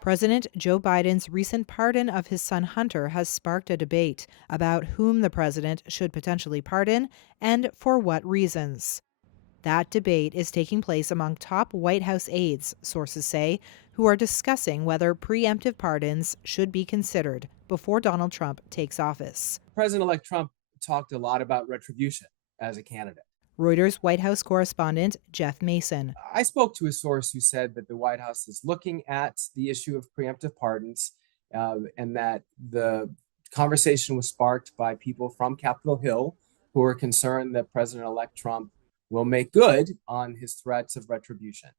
President Joe Biden's recent pardon of his son Hunter has sparked a debate about whom the president should potentially pardon and for what reasons. That debate is taking place among top White House aides, sources say, who are discussing whether preemptive pardons should be considered before Donald Trump takes office. President-elect Trump talked a lot about retribution as a candidate. Reuters White House correspondent Jeff Mason. I spoke to a source who said that the White House is looking at the issue of preemptive pardons, and that the conversation was sparked by people from Capitol Hill who are concerned that President-elect Trump will make good on his threats of retribution.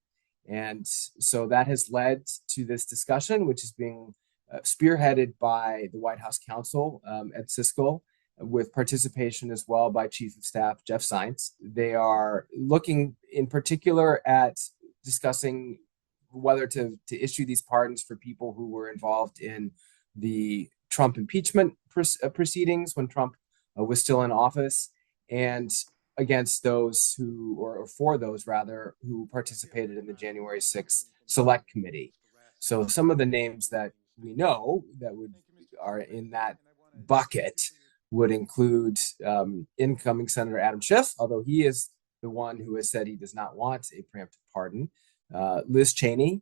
And so that has led to this discussion, which is being spearheaded by the White House Counsel at Siskel, with participation as well by Chief of Staff Jeff Zients. They are looking in particular at discussing whether to issue these pardons for people who were involved in the Trump impeachment proceedings when Trump was still in office, and against those who, or for those rather, who participated in the January 6th Select Committee. So some of the names that we know that are in that bucket would include incoming Senator Adam Schiff, although he is the one who has said he does not want a preemptive pardon, Liz Cheney,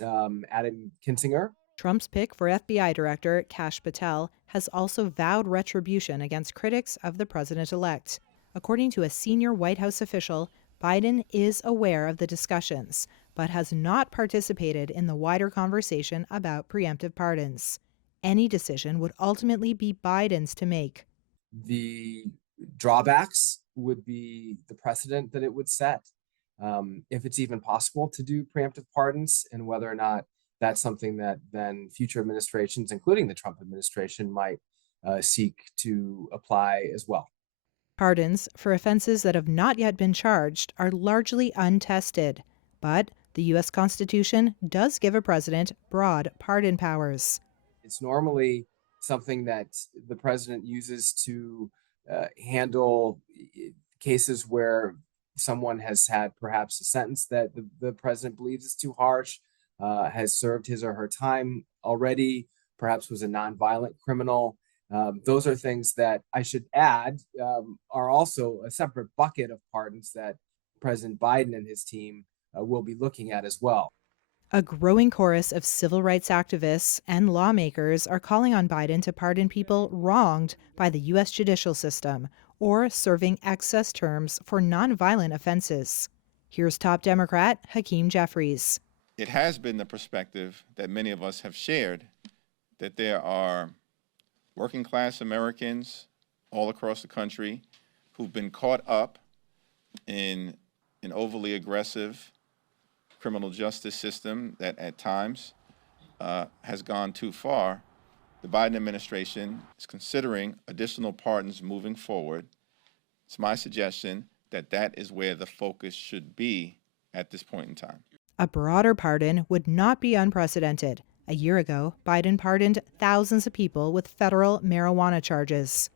Adam Kinzinger. Trump's pick for FBI Director Kash Patel has also vowed retribution against critics of the president-elect. According to a senior White House official, Biden is aware of the discussions, but has not participated in the wider conversation about preemptive pardons. Any decision would ultimately be Biden's to make. The drawbacks would be the precedent that it would set, if it's even possible to do preemptive pardons, and whether or not that's something that then future administrations, including the Trump administration, might seek to apply as well. Pardons for offenses that have not yet been charged are largely untested, but the U.S. Constitution does give a president broad pardon powers. It's normally something that the president uses to handle cases where someone has had perhaps a sentence that the president believes is too harsh, has served his or her time already, perhaps was a nonviolent criminal. Those are things that, I should add, are also a separate bucket of pardons that President Biden and his team will be looking at as well. A growing chorus of civil rights activists and lawmakers are calling on Biden to pardon people wronged by the U.S. judicial system or serving excess terms for nonviolent offenses. Here's top Democrat Hakeem Jeffries. It has been the perspective that many of us have shared that there are working class Americans all across the country who've been caught up in an overly aggressive criminal justice system that at times has gone too far. The Biden administration is considering additional pardons moving forward. It's my suggestion that that is where the focus should be at this point in time. A broader pardon would not be unprecedented. A year ago, Biden pardoned thousands of people with federal marijuana charges.